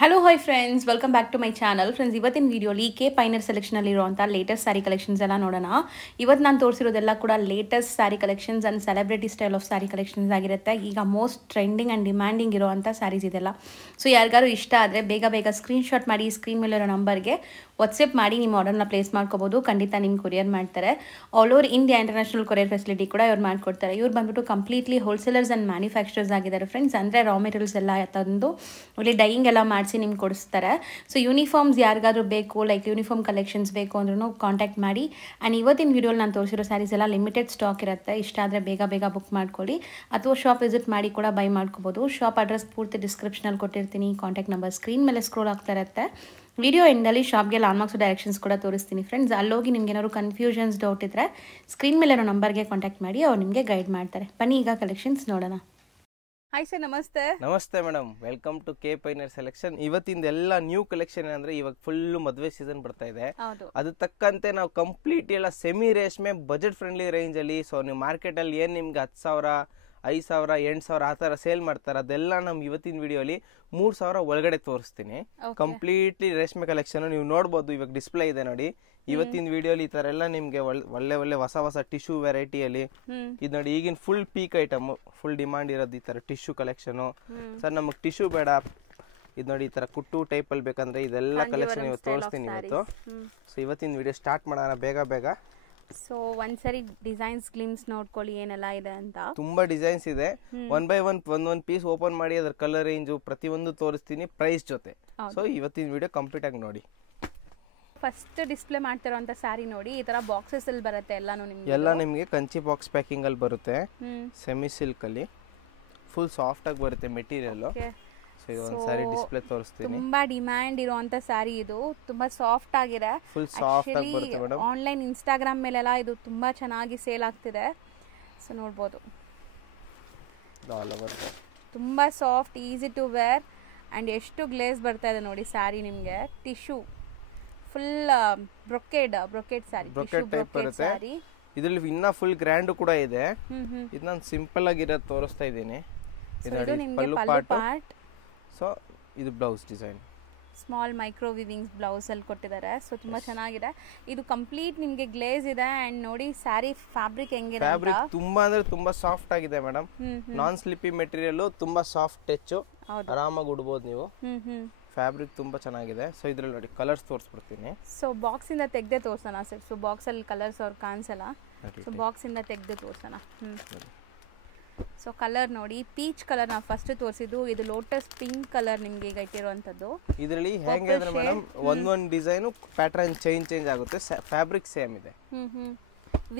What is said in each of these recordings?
Hello hi friends, welcome back to my channel. Friends, ಇವತ್ತಿನ ವಿಡಿಯೋಲಿ ಕೆ ಪೈನರ್ ಸೆಲೆಕ್ಷನಲ್ಲಿರುವಂಥ ಲೇಟೆಸ್ಟ್ ಸ್ಯಾರಿ ಕಲೆಕ್ಷನ್ಸ್ ಎಲ್ಲ ನೋಡೋಣ. ಇವತ್ತು ನಾನು ತೋರಿಸಿರೋದೆಲ್ಲ ಕೂಡ latest sari collections and celebrity style of sari collections ಆಗಿರುತ್ತೆ. ಈಗ ಮೋಸ್ಟ್ ಟ್ರೆಂಡಿಂಗ್ ಆ್ಯಂಡ್ ಡಿಮ್ಯಾಂಡಿಂಗ್ ಇರೋವಂಥ ಸ್ಯಾರೀಸ್ ಇದೆಲ್ಲ. ಸೊ ಯಾರಿಗಾರು ಇಷ್ಟ ಆದರೆ ಬೇಗ ಸ್ಕ್ರೀನ್ಶಾಟ್ ಮಾಡಿ ಸ್ಕ್ರೀನ್ ಮೇಲಿರೋ ನಂಬರ್ಗೆ ವಾಟ್ಸಪ್ ಮಾಡಿ ನಿಮ್ಮ ಆರ್ಡರ್ನ ಪ್ಲೇಸ್ ಮಾಡ್ಕೋಬೋದು. ಖಂಡಿತ ನಿಮ್ಗೆ ಕೊರಿಯರ್ ಮಾಡ್ತಾರೆ. All over India international courier facility ಕೂಡ ಇವ್ರು ಮಾಡ್ಕೊಡ್ತಾರೆ. ಇವ್ರು ಬಂದ್ಬಿಟ್ಟು ಕಂಪ್ಲೀಟ್ಲಿ ಹೋಲ್ಸೇಲರ್ಸ್ ಆ್ಯಂಡ್ ಮ್ಯಾನುಫ್ಯಾಕ್ಚರರ್ಸ್ ಆಗಿದ್ದಾರೆ ಫ್ರೆಂಡ್ಸ್. ಅಂದರೆ ರಾ ಮೆಟೀರಿಯಲ್ಸ್ ಎಲ್ಲ ತಂದು ಇಲ್ಲಿ ಡೈಯಿಂಗ್ ಎಲ್ಲ ಮಾಡಿಸಿ ನಿಮ್ಗೆ ಕೊಡಿಸ್ತಾರೆ. ಸೊ ಯೂನಿಫಾರ್ಮ್ಸ್ ಯಾರಿಗಾದ್ರೂ ಬೇಕು, ಲೈಕ್ ಯೂನಿಫಾರ್ಮ್ ಕಲೆಕ್ಷನ್ಸ್ ಬೇಕು ಅಂದ್ರೂ ಕಾಂಟ್ಯಾಕ್ಟ್ ಮಾಡಿ. ಆ್ಯಂಡ್ ಇವತ್ತಿನ ವಿಡಿಯೋಲಿ ನಾನು ತೋರಿಸಿರೋ ಸ್ಯಾರೀಸ್ ಎಲ್ಲ ಲಿಮಿಟೆಡ್ ಸ್ಟಾಕ್ ಇರುತ್ತೆ. ಇಷ್ಟ ಆದರೆ ಬೇಗ ಬುಕ್ ಮಾಡ್ಕೊಳ್ಳಿ, ಅಥವಾ ಶಾಪ್ ವಿಸಿಟ್ ಮಾಡಿ ಕೂಡ ಬೈ ಮಾಡ್ಕೋಬೋದು. ಶಾಪ್ ಅಡ್ರೆಸ್ ಪೂರ್ತಿ ಡಿಸ್ಕ್ರಿಪ್ಷನಲ್ಲಿ ಕೊಟ್ಟಿರ್ತೀನಿ. ಕಾಂಟ್ಯಾಕ್ಟ್ ನಂಬರ್ ಸ್ಕ್ರೀನ್ ಮೇಲೆ ಸ್ಕ್ರೋಲ್ ಆಗ್ತಾ ಇರುತ್ತೆ. ವಿಡಿಯೋ ಎಂಡಲ್ಲಿ ಶಾಪ್ಗೆ ಲಾಂಡ್ಮಾರ್ಕ್ಸ್ ಡೈರೆಕ್ಷನ್ಸ್ ಕೂಡ ತೋರಿಸ್ತೀನಿ ಫ್ರೆಂಡ್ಸ್. ಅಲ್ಲೋಗಿ ನಿಮ್ಗೆ ಏನಾದ್ರು ಕನ್ಫ್ಯೂಷನ್ಸ್ ಡೌಟ್ ಇದ್ದರೆ ಸ್ಕ್ರೀನ್ ಮೇಲೆ ನಂಬರ್ಗೆ ಕಾಂಟ್ಯಾಕ್ಟ್ ಮಾಡಿ, ಅವ್ರು ನಿಮಗೆ ಗೈಡ್ ಮಾಡ್ತಾರೆ. ಬನ್ನಿ ಈಗ ಕಲೆಕ್ಷನ್ಸ್ ನೋಡೋಣ. ಹಾಯ್ ಸರ್, ನಮಸ್ತೆ. ನಮಸ್ತೆ madam, welcome to K finer selection. ಇವತ್ತಿಂದ ಎಲ್ಲ ನ್ಯೂ ಕಲೆಕ್ಷನ್ ಏನಂದ್ರೆ ಇವಾಗ ಫುಲ್ ಮದುವೆ ಸೀಸನ್ ಬರ್ತಾ ಇದೆ. ಅದು ತಕ್ಕಂತೆ ನಾವು ಕಂಪ್ಲೀಟ್ ಎಲ್ಲ ಸೆಮಿ ರೇಷ್ಮೆ ಬಜೆಟ್ ಫ್ರೆಂಡ್ಲಿ ರೇಂಜ್ ಅಲ್ಲಿ. ಸೊ ನೀವು ಮಾರ್ಕೆಟ್ ಅಲ್ಲಿ ಏನ್ ನಿಮ್ಗೆ 10,000, 5,000, 8,000 ಆ ತರ ಸೇಲ್ ಮಾಡ್ತಾರೆ, ಅದೆಲ್ಲ ನಮ್ ಇವತ್ತಿನ ವಿಡಿಯೋಲಿ 3,000 ಒಳಗಡೆ ತೋರಿಸ್ತೀನಿ. ಕಂಪ್ಲೀಟ್ಲಿ ರೇಷ್ಮೆ ಕಲೆಕ್ಷನ್ ನೀವು ನೋಡ್ಬೋದು. ಇವಾಗ ಡಿಸ್ಪ್ಲೇ ಇದೆ ನೋಡಿ. ಇವತ್ತಿನ ವಿಡಿಯೋಲಿ ಈ ತರ ಎಲ್ಲ ನಿಮ್ಗೆ ಒಳ್ಳೆ ಹೊಸ ಟಿಶ್ಯೂ ವೆರೈಟಿಯಲ್ಲಿ ಇದು ನೋಡಿ. ಈಗಿನ full peak item, full demand ಇರೋದು ಈ ತರ ಟಿಶ್ಯೂ ಕಲೆಕ್ಷನ್. ಸರ್ ನಮಗ್ ಟಿಶ್ಯೂ ಬೇಡ, ಇದು ನೋಡಿ ಈ ತರ ಕುಟ್ಟು ಟೈಪ್ ಅಲ್ಲಿ ಬೇಕಂದ್ರೆ ಇದೆಲ್ಲ ಕಲೆಕ್ಷನ್ ಇವತ್ತು ತೋರಿಸ್ತೀನಿ ಇವತ್ತು. ಸೊ ಇವತ್ತಿನ ವಿಡಿಯೋ ಸ್ಟಾರ್ಟ್ ಮಾಡೋಣ ಬೇಗ. ಸೊ ಒಂದ್ಸರಿ ಡಿಸೈನ್ಸ್ ಗ್ಲಿಮ್ಸ್ ನೋಡ್ಕೊಳ್ಳಿ ಏನೆಲ್ಲ ಇದೆ ಅಂತ. ತುಂಬಾ ಡಿಸೈನ್ಸ್ ಇದೆ. ಒನ್ ಬೈ ಒನ್ ಒಂದೊಂದ್ ಪೀಸ್ ಓಪನ್ ಮಾಡಿ ಅದ್ರ ಕಲರ್ ರೇಂಜ್ ಪ್ರತಿಯೊಂದು ತೋರಿಸ್ತೀನಿ ಪ್ರೈಸ್ ಜೊತೆ. ಸೊ ಇವತ್ತಿನ ವಿಡಿಯೋ ಕಂಪ್ಲೀಟ್ ಆಗಿ ನೋಡಿ. ಫಸ್ಟ್ ಡಿಸ್ಪ್ಲೇ ಮಾಡ್ತಿರೋಂತ ಸ್ಯಾರಿ ನೋಡಿ, ಈ ತರ ಬಾಕ್ಸಸ್ ಅಲ್ಲಿ ಬರುತ್ತೆ ಎಲ್ಲ ನಿಮ್ಗೆ ಕಂಚಿ ಬಾಕ್ಸ್ ಪ್ಯಾಕಿಂಗ್ ಅಲ್ಲಿ ಬರುತ್ತೆ. ಸೆಮಿ ಸಿಲ್ಕ್ ಅಲ್ಲಿ ಫುಲ್ ಸಾಫ್ಟ್ ಆಗಿ ಬರುತ್ತೆ ಮೆಟೀರಿಯಲ್. ಸೊ ಇದು ಒಂದು ಸಾರಿ ಡಿಸ್ಪ್ಲೇ ತೋರಿಸ್ತೀನಿ. ತುಂಬಾ ಡಿಮ್ಯಾಂಡ್ ಇರುವಂತ ಸ್ಯಾರಿ ಇದು. ತುಂಬಾ ಸಾಫ್ಟ್ ಆಗಿದೆ, ಫುಲ್ ಸಾಫ್ಟ್ ಆಗಿ ಬರುತ್ತೆ ಮೇಡಮ್. ಆನ್ಲೈನ್ ಇನ್ಸ್ಟಾಗ್ರಾಮ್ ಮೇಲೆಲ್ಲ ಇದು ತುಂಬಾ ಚೆನ್ನಾಗಿ ಸೇಲ್ ಆಗ್ತಿದೆ. ಸೊ ನೋಡ್ಬೋದು, ತುಂಬಾ soft, easy to wear and ಎಷ್ಟು ಗ್ಲೇಸ್ ಬರ್ತಾ ಇದೆ ನೋಡಿ ಸ್ಯಾರಿ. ನಿಮ್ಗೆ tissue full brocade sari, brocade type ಬರುತ್ತೆ. ಇದ್ರಲ್ಲಿ ಇನ್ನ ಫುಲ್ ಗ್ರ್ಯಾಂಡ್ ಕೂಡ ಇದೆ. ಇದು ನಾನು ಸಿಂಪಲ್ ಆಗಿರೋದು ತೋರಿಸ್ತಾ ಇದ್ದೀನಿ. ಇದು ನಿಮಗೆ ಪಲ್ಲು ಪಾರ್ಟ್. ಸೊ ಇದು blouse design, small micro weavings blouse ಅಲ್ಲಿ ಕೊಟ್ಟಿದ್ದಾರೆ. ಸೊ ತುಂಬಾ ಚೆನ್ನಾಗಿದೆ. ಇದು ಕಂಪ್ಲೀಟ್ ನಿಮ್ಗೆ ಗ್ಲೇಸ್ ಇದೆ. ಅಂಡ್ ನೋಡಿ ಸ್ಯಾರಿ ಫ್ಯಾಬ್ರಿಕ್ ಹೆಂಗಿದೆ. ಫ್ಯಾಬ್ರಿಕ್ ತುಂಬಾ ಅಂದ್ರೆ ತುಂಬಾ ಸಾಫ್ಟ್ ಆಗಿದೆ ಮೇಡಮ್. ನಾನ್ ಸ್ಲಿಪ್ಪಿ ಮೆಟೀರಿಯಲ್, ತುಂಬಾ ಸಾಫ್ಟ್ ಟಚ್, ಆರಾಮಾಗಿ ಉಡ್ಬೋದು ನೀವು. ಫ್ಯಾಬ್ರಿಕ್ ತುಂಬಾ ಚೆನ್ನಾಗಿದೆ. ಸೊ ಇದ್ರಲ್ಲಿ ನೋಡಿ ಕಲರ್ಸ್ ತೋರಿಸ್ಬಿಡ್ತೀನಿ. ಸೊ ಬಾಕ್ಸ್ ಇಂದ ತೆಗ್ದೆ ತೋರ್ಸೋಣ ಸರ್. ಸೊ ಬಾಕ್ಸ್ ಅಲ್ಲಿ ಕಲರ್ಸ್ ಅವ್ರು ಕಾಣಿಸಲ್ಲ. ಸೊ ಬಾಕ್ಸ್ ಇಂದ ತೆಗ್ದು ತೋರ್ಸೋಣ. ಸೊ ಕಲರ್ ನೋಡಿ, ಪೀಚ್ ಕಲರ್ ನಾವು ಫಸ್ಟ್ ತೋರಿಸಿದ್ದು. ಇದು ಲೋಟಸ್ ಪಿಂಕ್ ಕಲರ್ ನಿಮ್ಗೆ ಈಗ ಇಟ್ಟಿರುವಂತದ್ದು. ಇದರಲ್ಲಿ ಹೇಗೆ ಅಂದ್ರೆ ಮೇಡಮ್ ಒಂದೊಂದು ಡಿಸೈನ್ ಪ್ಯಾಟರ್ನ್ ಚೇಂಜ್ ಆಗುತ್ತೆ. ಫ್ಯಾಬ್ರಿಕ್ ಸೇಮ್ ಇದೆ.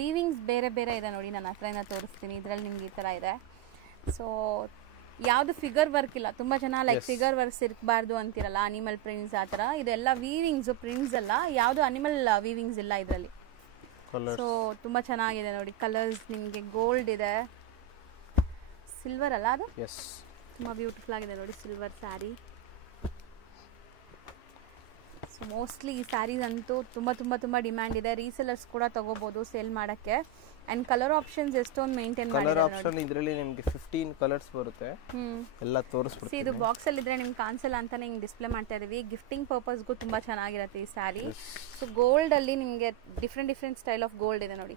ವೀವಿಂಗ್ಸ್ ಬೇರೆ ಇದೆ ನೋಡಿ. ನಾನು ಹತ್ರದಿಂದ ತೋರಿಸ್ತೀನಿ. ಇದ್ರಲ್ಲಿ ನಿಮ್ಗೆ ಈ ತರ ಇದೆ. ಸೊ ಯಾವ್ದು ಫಿಗರ್ ವರ್ಕ್ ಇಲ್ಲ. ತುಂಬಾ ಜನ ಲೈಕ್ ಫಿಗರ್ ವರ್ಕ್ಸ್ ಇರ್ಬಾರ್ದು ಅಂತಿರಲ್ಲ, ಅನಿಮಲ್ ಪ್ರಿಂಟ್ಸ್ ಆ ತರ. ಇದೆಲ್ಲ ವೀವಿಂಗ್ಸ್, ಪ್ರಿಂಟ್ಸ್ ಅಲ್ಲ, ಯಾವ್ದು ಅನಿಮಲ್ ವೀವಿಂಗ್ಸ್ ಇಲ್ಲ ಇದರಲ್ಲಿ. ಸೊ ತುಂಬಾ ಚೆನ್ನಾಗಿದೆ ನೋಡಿ. ಕಲರ್ಸ್ ನಿಮ್ಗೆ ಗೋಲ್ಡ್ ಇದೆ, ಸಿಲ್ವರ್ ಅಲ್ಲ ಅದು. ತುಂಬಾ ಬ್ಯೂಟಿಫುಲ್ ಆಗಿದೆ ನೋಡಿ ಸಿಲ್ವರ್ ಸ್ಯಾರಿ. ಸೊ ಮೋಸ್ಟ್ಲಿ ಈ ಸ್ಯಾರೀಸ್ ಅಂತೂ ತುಂಬಾ ಡಿಮ್ಯಾಂಡ್ ಇದೆ. ರೀಸೆಲರ್ಸ್ ಕೂಡ ತಗೋಬಹುದು ಸೇಲ್ ಮಾಡಕ್ಕೆ. ಅಂಡ್ ಕಲರ್ ಆಪ್ಷನ್ಸ್ ಎಷ್ಟೊಂದು ಮೇಂಟೈನ್ ಮಾಡಿದ್ದಾರೆ. ಕಲರ್ ಆಪ್ಷನ್ ಇದರಲ್ಲಿ ನಿಮಗೆ 15 ಕಲರ್ಸ್ ಬರುತ್ತೆ. ಎಲ್ಲ ತೋರಿಸ್ಬಿಡ್ತೀನಿ. ಇದು ಬಾಕ್ಸ್ ಅಲ್ಲಿ ಇದ್ರೆ ನಿಮ್ಗೆ ಕಾಣಿಸಲ್ಲ ಅಂತಾನೆ ಹಿಂಗ್ ಡಿಸ್ಪ್ಲೇ ಮಾಡ್ತಾ ಇದೀವಿ. ಗಿಫ್ಟಿಂಗ್ ಪರ್ಪಸ್ಗೂ ತುಂಬಾ ಚೆನ್ನಾಗಿರುತ್ತೆ ಈ ಸ್ಯಾರಿ. ಸೊ ಗೋಲ್ಡ್ ಅಲ್ಲಿ ನಿಮ್ಗೆ ಡಿಫ್ರೆಂಟ್ ಸ್ಟೈಲ್ ಆಫ್ ಗೋಲ್ಡ್ ಇದೆ ನೋಡಿ.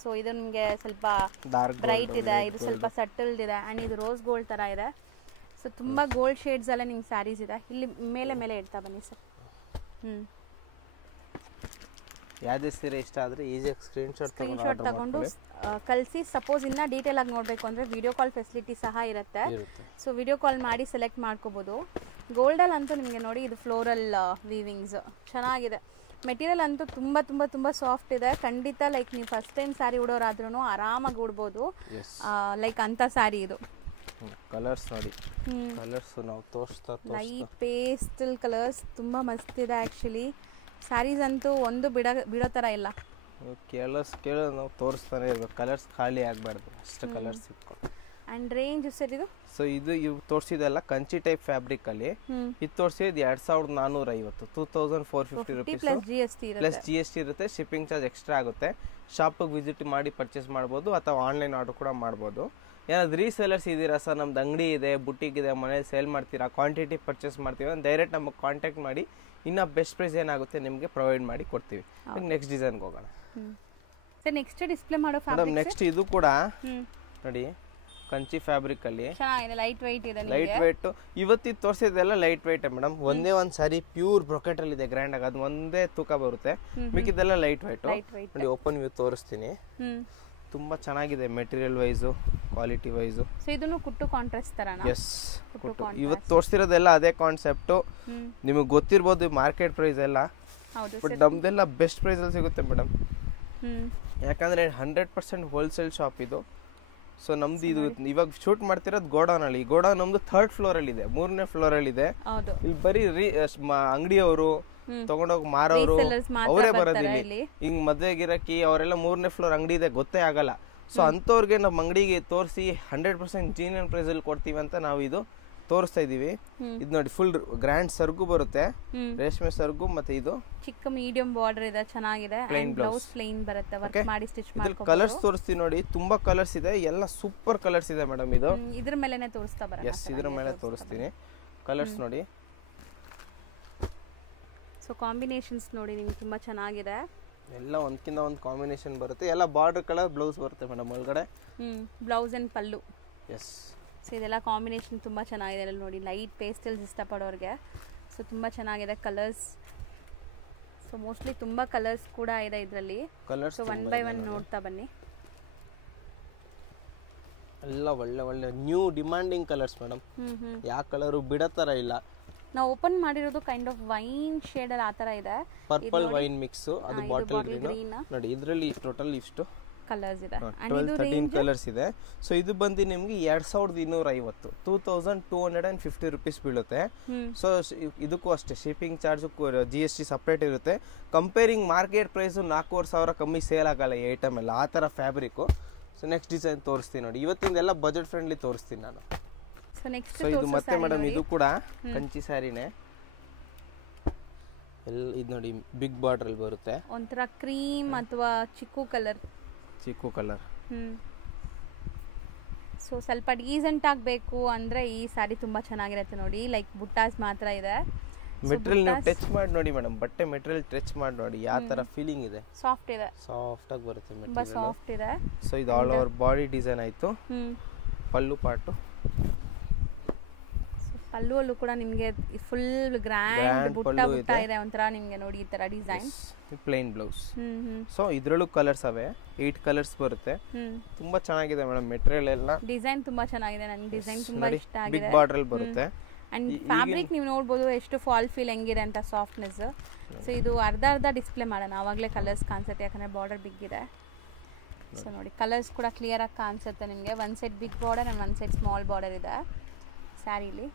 ಸೊ ಇದು ನಿಮ್ಗೆ ಸ್ವಲ್ಪ ಬ್ರೈಟ್ ಇದೆ, ಇದು ಸ್ವಲ್ಪ ಸಟಲ್ಡ್ ಇದೆ, ಅಂಡ್ ಇದು ರೋಸ್ ಗೋಲ್ಡ್ ತರ ಇದೆ. ಸೊ ತುಂಬಾ ಗೋಲ್ಡ್ ಶೇಡ್ಸ್ ಎಲ್ಲ ನಿಮ್ಗೆ ಸ್ಯಾರೀಸ್ ಇದೆ. ಇಲ್ಲಿ ಮೇಲೆ ಇಡ್ತಾ ಬನ್ನಿ ಸರ್. ಯಾವುದೇ ಸೀರೆ ಇಷ್ಟ ಆದರೆ ಈಸಿಯಾಗಿ ಸ್ಕ್ರೀನ್ಶಾಟ್ ತಗೊಂಡು ಕಳಿಸಿ. ಸಪೋಸ್ ಇನ್ನ ಡೀಟೇಲ್ ಆಗಿ ನೋಡಬೇಕು ಅಂದ್ರೆ ವಿಡಿಯೋ ಕಾಲ್ ಫೆಸಿಲಿಟಿ ಸಹ ಇರುತ್ತೆ. ಸೊ ವಿಡಿಯೋ ಕಾಲ್ ಮಾಡಿ ಸೆಲೆಕ್ಟ್ ಮಾಡ್ಕೋಬಹುದು. ಗೋಲ್ಡಲ್ಲಿ ಅಂತೂ ನಿಮಗೆ ನೋಡಿ ಇದು ಫ್ಲೋರಲ್ ವೀವಿಂಗ್ಸ್ ಚೆನ್ನಾಗಿದೆ. ಮೆಟೀರಿಯಲ್ ಅಂತೂ ತುಂಬಾ ಸಾಫ್ಟ್ ಇದೆ. ಖಂಡಿತ ಲೈಕ್ ನೀವು ಫಸ್ಟ್ ಟೈಮ್ ಸ್ಯಾರಿ ಉಡೋರಾದ್ರೂ ಆರಾಮಾಗಿ ಉಡ್ಬೋದು. ಲೈಕ್ ಅಂತ ಸ್ಯಾರಿ ಇದು. ಕಲರ್ಸ್ ನೋಡಿ, ಕಲರ್ಸ್ ನಾವು ಲೈಟ್ ಪೇಸ್ಟಲ್ ಕಲರ್ಸ್ ತುಂಬಾ ಮಸ್ತ್ ಇದೆ ಆಕ್ಚುಲಿ. ಸ್ಯಾರೀಸ್ ಅಂತೂ ಒಂದು ಬಿಡೋ ತರ ಇಲ್ಲ. ಕೇಳೋದು ನಾವು ತೋರಿಸ್ತಾನೆ ಇರ್ಬೇಕು. ಕಲರ್ಸ್ ಖಾಲಿ ಆಗ್ಬಾರ್ದು, ಅಷ್ಟು ಕಲರ್ಸ್ ಇಟ್ಕೊಂಡು. ಅಂಡ್ ರೇಂಜ್ ಸರ್ ಇದು? ಸೊ ಇದು ಇವು ತೋರಿಸಿದೆಲ್ಲ ಕಂಚಿ ಟೈಪ್ ಫ್ಯಾಬ್ರಿಕ್ ಅಲ್ಲಿ, ಇದು ತೋರಿಸಿದ್ದು 2450, 2450 ರುಪೀಸ್ ಪ್ಲಸ್ GST ಇರುತ್ತೆ. ಶಿಪ್ಪಿಂಗ್ ಚಾರ್ಜ್ ಎಕ್ಸ್ಟ್ರಾ ಆಗುತ್ತೆ. ಶಾಪಿಗೆ ವಿಸಿಟ್ ಮಾಡಿ ಪರ್ಚೇಸ್ ಮಾಡ್ಬೋದು ಅಥವಾ ಆನ್ಲೈನ್ ಆರ್ಡರ್ ಕೂಡ ಮಾಡ್ಬೋದು. ಏನಾದ್ರು ರೀಸೇಲರ್ಸ್ ಇದ್ದೀರಾ ಸರ್, ನಮ್ದು ಅಂಗಡಿ ಇದೆ, ಬುಟ್ಟಿಕ್ ಇದೆ, ಮನೇಲಿ ಸೇಲ್ ಮಾಡ್ತೀರಾ, ಕ್ವಾಂಟಿಟಿ ಪರ್ಚೇಸ್ ಮಾಡ್ತೀವಿ ಅಂತ ಡೈರೆಕ್ಟ್ ನಮಗೆ ಕಾಂಟ್ಯಾಕ್ಟ್ ಮಾಡಿ ಇನ್ನ ಬೆಸ್ಟ್ ಪ್ರೈಸ್ ಏನಾಗುತ್ತೆ ನಿಮಗೆ ಪ್ರೊವೈಡ್ ಮಾಡಿ ಕೊಡ್ತೀವಿ. ನೆಕ್ಸ್ಟ್ ಡಿಸೈನ್ಗೆ ಹೋಗೋಣ. ಸರ್ ನೆಕ್ಸ್ಟ್ ಡಿಸ್ಪ್ಲೇ ಮಾಡೋ ಮೇಡಮ್ ನೆಕ್ಸ್ಟ್ ಇದು ಕೂಡ ನೋಡಿ ಕಂಚಿ ಫ್ಯಾಬ್ರಿಕ್ ಅಲ್ಲಿ ಲೈಟ್ ವೈಟ್ ಇದೆ. ಲೈಟ್ ವೈಟ್ ಇವತ್ತಿದ್ದು ತೋರಿಸಿದೆಲ್ಲ ಲೈಟ್ ವೈಟ್ ಮೇಡಮ್. ಒಂದೇ ಒಂದ್ ಸಾರಿ ಪ್ಯೂರ್ ಬ್ರೊಕೆಟ್ ಅಲ್ಲಿ ಇದೆ ಗ್ರ್ಯಾಂಡ್ ಆಗಿ, ಅದು ಒಂದೇ ತೂಕ ಬರುತ್ತೆ. ಮಿಕ್ಕಿದೆಲ್ಲ ಲೈಟ್ ವೈಟ್. ನೋಡಿ ಓಪನ್ ವ್ಯೂ ತೋರಿಸ್ತೀನಿ. ತುಂಬಾ ಚೆನ್ನಾಗಿದೆ material wise, quality wise. So ಇದನ್ನು ಕುಟ್ಟು ಕಾಂಟ್ರಾಸ್ಟ್ ತರನಾ? ಎಸ್ ಕುಟ್ಟು. ಇವತ್ತು ತೋರಿಸಿರೋದೆಲ್ಲ ಅದೇ ಕಾನ್ಸೆಪ್ಟ್. ನಿಮಗೆ ಗೊತ್ತಿರಬಹುದು ಮಾರ್ಕೆಟ್ ಪ್ರೈಸ್ ಎಲ್ಲ, ಬಟ್ ನಮ್ದೆಲ್ಲ ಬೆಸ್ಟ್ ಪ್ರೈಸ್ ಅಲ್ಲಿ ಸಿಗುತ್ತೆ ಮೇಡಮ್. ಯಾಕಂದ್ರೆ 100% ಹೋಲ್ಸೇಲ್ ಶಾಪ್ ಇದು. ಸೊ ನಮ್ದು ಇದು ಇವಾಗ ಶೂಟ್ ಮಾಡ್ತಿರೋದು ಗೋಡೌನ್ ಅಲ್ಲಿ. ಗೋಡೌನ್ ನಮ್ದು 3rd ಫ್ಲೋರ್ ಅಲ್ಲಿ ಇದೆ, 3ನೇ ಫ್ಲೋರ್ ಅಲ್ಲಿ ಇದೆ. ಇಲ್ಲಿ ಬರೀ ಅಂಗಡಿಯವರು ತಗೊಂಡೋಗಿ ಮಾರೋರು ಅವರೇ ಬರೋದಿಲ್ಲ. ಹಿಂಗ್ ಮದ್ವೆ ಗಿರಾಕಿ ಅವರೆಲ್ಲ 3ನೇ ಫ್ಲೋರ್ ಅಂಗಡಿ ಇದೆ ಗೊತ್ತೇ ಆಗಲ್ಲ. ಸೊ ಅಂತವ್ರಿಗೆ ನಮ್ಮ ಅಂಗಡಿಗೆ ತೋರಿಸಿ 100% ಜೀನಿಯನ್ ಪ್ರೈಸ್ ಅಲ್ಲಿ ಕೊಡ್ತೀವಿ ಅಂತ ನಾವು ಇದು ತೋರಿಸ್ತಾ ಇದೀವಿ. ಇದು ನೋಡಿ ಫುಲ್ ಗ್ರ್ಯಾಂಡ್ ಸರ್ಗು ಬರುತ್ತೆ, ರೇಷ್ಮೆ ಸರ್ಗು. ಮತ್ತೆ ಇದು ಚಿಕ್ಕ ಮೀಡಿಯಂ ಬಾರ್ಡರ್ ಇದೆ, ಚೆನ್ನಾಗಿದೆ. ಬ್ಲೌಸ್ ಪ್ಲೇನ್ ಬರುತ್ತೆ, ವರ್ಕ್ ಮಾಡಿ ಸ್ಟಿಚ್ ಮಾಡ್ಕೊಬಹುದು. ಕಲರ್ಸ್ ತೋರಿಸ್ತೀನಿ ನೋಡಿ, ತುಂಬಾ ಕಲರ್ಸ್ ಇದೆ, ಎಲ್ಲ ಸೂಪರ್ ಕಲರ್ಸ್ ಇದೆ ಮೇಡಮ್. ಇದು ಇದ್ರ ಮೇಲೆನೇ ತೋರಿಸ್ತಾ ಬರುತ್ತೆ. ಎಸ್ ಇದ್ರ ಮೇಲೆ ತೋರಿಸ್ತೀನಿ. ಕಲರ್ಸ್ ನೋಡಿ, ಸೊ ಕಾಂಬಿನೇಷನ್ಸ್ ನೋಡಿ ನಿಮ್ಗೆ ತುಂಬಾ ಚೆನ್ನಾಗಿದೆ. ಎಲ್ಲ ಒಂದಕ್ಕಿಂತ ಒಂದು ಕಾಂಬಿನೇಷನ್ ಬರುತ್ತೆ. ಎಲ್ಲ ಬಾರ್ಡರ್ ಕಲರ್ ಬ್ಲೌಸ್ ಬರುತ್ತೆ ಮೇಡಮ್ ಒಳಗಡೆ. Blouse and pallu. Yes. So ಇದೆಲ್ಲ ಕಾಂಬಿನೇಷನ್ ತುಂಬ ಚೆನ್ನಾಗಿದೆ ನೋಡಿ, ಲೈಟ್ ಪೇಸ್ಟಲ್ಸ್ ಇಷ್ಟಪಡೋರಿಗೆ. ಸೊ ತುಂಬ ಚೆನ್ನಾಗಿದೆ ಕಲರ್ಸ್. ಸೊ ಮೋಸ್ಟ್ಲಿ ತುಂಬ ಕಲರ್ಸ್ ಕೂಡ ಇದೆ ಇದರಲ್ಲಿ. ಸೊ 1 by 1 ನೋಡ್ತಾ ಬನ್ನಿ. ಎಲ್ಲ ಒಳ್ಳೆ ಒಳ್ಳೆ ನ್ಯೂ ಡಿಮಾಂಡಿಂಗ್ ಕಲರ್ಸ್ ಮೇಡಮ್. ಯಾವ ಕಲರು ಬಿಡೋ ಥರ ಇಲ್ಲ. ನಾವು ಓಪನ್ ಮಾಡಿರೋದು ಕೈಂಡ್ ಆಫ್ ವೈನ್ ಶೇಡ್ ಅಲ್ಲಿ ಆ ಥರ ಇದೆ. ಪರ್ಪಲ್ ವೈನ್ ಮಿಕ್ಸ್, ಅದು ಬಾಟಲ್ ಗ್ರೀನ್ ನೋಡಿ. ಇದರಲ್ಲಿ ಟೋಟಲ್ ಇಷ್ಟು ಕಲರ್ಸ್ ಇದೆ, 13 ಕಲರ್ಸ್ ಇದೆ. ಸೊ ಇದು ಬಂದು ನಿಮ್ಗೆ 2250, 2250 ರುಪೀಸ್ ಬೀಳುತ್ತೆ. ಸೊ ಇದಕ್ಕೂ ಅಷ್ಟೇ ಶಿಪ್ಪಿಂಗ್ ಚಾರ್ಜ್ GST ಸಪ್ರೇಟ್ ಇರುತ್ತೆ. ಕಂಪೇರಿಂಗ್ ಮಾರ್ಕೆಟ್ ಪ್ರೈಸ್ 4000 ಕಮ್ಮಿ ಸೇಲ್ ಆಗಲ್ಲ ಈ ಐಟಮ್ ಎಲ್ಲ, ಆ ಥರ ಫ್ಯಾಬ್ರಿಕ್. ಸೊ ನೆಕ್ಸ್ಟ್ ಡಿಸೈನ್ ತೋರಿಸ್ತೀನಿ ನೋಡಿ. ಇವತ್ತಿಂದೆಲ್ಲ ಬಜೆಟ್ ಫ್ರೆಂಡ್ಲಿ ತೋರಿಸ್ತೀನಿ ನಾನು. ಸೊ ಇದು ಮತ್ತೆ ಮೇಡಮ್ ಇದು ಕೂಡ ಕಂಚಿ ಸ್ಯಾರಿನೇ. ಇದು ನೋಡಿ ಬಿಗ್ ಬಾರ್ಡರ್ ಅಲ್ಲಿ ಬರುತ್ತೆ, ಒಂಥರ ಕ್ರೀಮ್ ಅಥವಾ ಚಿಕ್ಕು ಕಲರ್. ಸೊ ಸ್ವಲ್ಪ ಡೀಸೆಂಟ್ ಆಗಬೇಕು ಅಂದ್ರೆ ಈ ಸಾರಿ ತುಂಬಾ ಚೆನ್ನಾಗಿರುತ್ತೆ ನೋಡಿ. ಲೈಕ್ ಬುಟ್ಟಾಸ್ ಮಾತ್ರ ಇದೆ. ಮೆಟೀರಿಯಲ್ ನೀವು ಟಚ್ ಮಾಡಿ ನೋಡಿ ಮೇಡಮ್, ಬಟ್ಟೆ ಮೆಟೀರಿಯಲ್ ಟಚ್ ಮಾಡಿ ನೋಡಿ ಯಾವ ತರ ಫೀಲಿಂಗ್ ಇದೆ. ಸಾಫ್ಟ್ ಇದೆ, ಸಾಫ್ಟ್ ಆಗಿ ಬರುತ್ತೆ ಮೆಟೀರಿಯಲ್, ತುಂಬಾ ಸಾಫ್ಟ್ ಇದೆ. ಸೊ ಇದು ಆಲ್ ಓವರ್ ಬಾಡಿ ಡಿಸೈನ್ ಆಯ್ತು. ಪಲ್ಲು ಪಾರ್ಟ್, ಪಲ್ಲುವಲ್ಲೂ ಕೂಡ ನಿಮಗೆ ಫುಲ್ ಗ್ರ್ಯಾಂಡ್ ಬುಟ್ಟ ಇದೆ ಒಂಥರ ನಿಮಗೆ ನೋಡಿ ಈ ತರ ಡಿಸೈನ್. Plain blouse. ಸೊ ಇದ್ರಲ್ಲೂ ಕಲರ್ಸ್ ಅವೆ, 8 ಕಲರ್ಸ್ ಬರುತ್ತೆ. ತುಂಬಾ ಚೆನ್ನಾಗಿದೆ ಮೇಡಮ್ ಮೆಟೀರಿಯಲ್ ಎಲ್ಲ. ಡಿಸೈನ್ ತುಂಬಾ ಚೆನ್ನಾಗಿದೆ, ನನಗೆ ಡಿಸೈನ್ ತುಂಬಾ ಇಷ್ಟ ಆಗಿದೆ. ಬಿಗ್ ಬಾರ್ಡರ್ ಅಲ್ಲಿ ಬರುತ್ತೆ. ಅಂಡ್ ಫ್ಯಾಬ್ರಿಕ್ ನೀವು ನೋಡಬಹುದು ಎಷ್ಟು ಫಾಲ್ ಫೀಲ್ ಹೆಂಗಿದೆ ಅಂತ, ಸಾಫ್ಟ್ನೆಸ್. ಸೊ ಇದು ಅರ್ಧ ಡಿಸ್ಪ್ಲೇ ಮಾಡೋಣ, ಆವಾಗಲೇ ಕಲರ್ಸ್ ಕಾಣಿಸುತ್ತೆ ಯಾಕಂದ್ರೆ ಬಾರ್ಡರ್ ಬಿಗ್ ಇದೆ. ಸೊ ನೋಡಿ ಕಲರ್ಸ್ ಕೂಡ ಕ್ಲಿಯರ್ ಆಗಿ ಕಾಣಿಸುತ್ತೆ ನಿಮಗೆ. One side big border and one side small border ಇದೆ ಸ್ಯಾರಿಲಿ.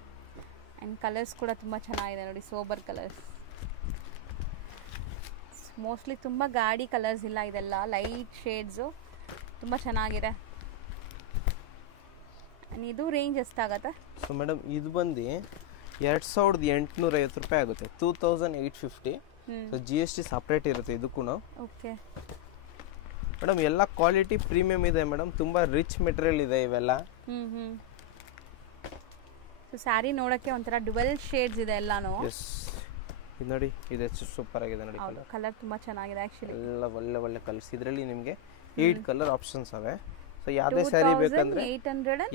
ಆ್ಯಂಡ್ ಕಲರ್ಸ್ ಕೂಡ ತುಂಬ ಚೆನ್ನಾಗಿದೆ ನೋಡಿ, ಸೋಬರ್ ಕಲರ್ಸ್. ಮೋಸ್ಟ್ಲಿ ತುಂಬ ಗಾಡಿ ಕಲರ್ಸ್ ಇಲ್ಲ, ಇದೆಲ್ಲ ಲೈಟ್ ಶೇಡ್ಸು, ತುಂಬ ಚೆನ್ನಾಗಿದೆ. ಆ್ಯಂಡ್ ಇದು ರೇಂಜ್ ಎಷ್ಟಾಗತ್ತೆ? ಸೊ ಮೇಡಮ್ ಇದು ಬಂದು 2850 ರೂಪಾಯಿ ಆಗುತ್ತೆ, 2850. ಸೊ GST ಸಪ್ರೇಟ್ ಇರುತ್ತೆ ಇದಕ್ಕೂ. ಓಕೆ ಮೇಡಮ್ ಎಲ್ಲ ಕ್ವಾಲಿಟಿ ಪ್ರೀಮಿಯಂ ಇದೆ ಮೇಡಮ್, ತುಂಬ ರಿಚ್ ಮೆಟೀರಿಯಲ್ ಇದೆ ಇವೆಲ್ಲ. ಸೊ ಸ್ಯಾರಿ ನೋಡಕ್ಕೆ ಒಂಥರ ಡುವೆಲ್ ಶೇಡ್ಸ್ ಇದೆ ಎಲ್ಲಾನು. ಎಸ್ ಇದು ನೋಡಿ, ಇದು ಸೂಪರ್ ಆಗಿದೆ ನೋಡಿ. ಕಲರ್ ತುಂಬಾ ಚೆನ್ನಾಗಿದೆ ಆಕ್ಚುಲಿ, ಎಲ್ಲ ಒಳ್ಳೆ ಒಳ್ಳೆ ಕಲರ್ಸ್. ಇದರಲ್ಲಿ ನಿಮಗೆ 8 ಕಲರ್ ಆಪ್ಷನ್ಸ್ ಅವೆ. ಸೊ ಯಾವುದೇ ಸ್ಯಾರಿ ಬೇಕಂದ್ರೆ